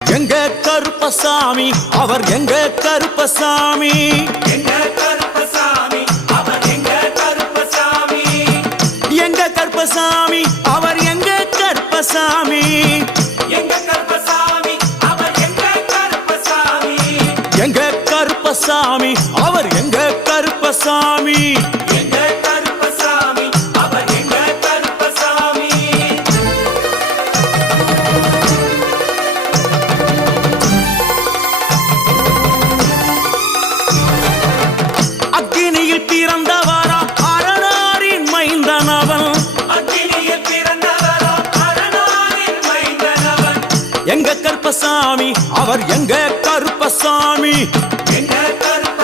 எங்க கருப்பசாமி அவர் எங்க கருப்பசாமி, எங்க கருப்பசாமி அவர் எங்க கருப்பசாமி, எங்க கருப்பசாமி அவர் எங்க கருப்பசாமி, எங்க கருப்பசாமி அவர் எங்க கருப்பசாமி, எங்க கருப்பசாமி அவர் எங்க கருப்பசாமி, எங்க கருப்பசாமி அவர் எங்க கருப்பசாமி. அக்கினியில் பிறந்தவரா அரணாரின் மைந்தனவன், அக்கினியில் பிறந்தவரோ அரணாரின் மைந்தனவன், எங்க கருப்பசாமி அவர் எங்க கருப்பசாமி, எங்க கருப்பசாமி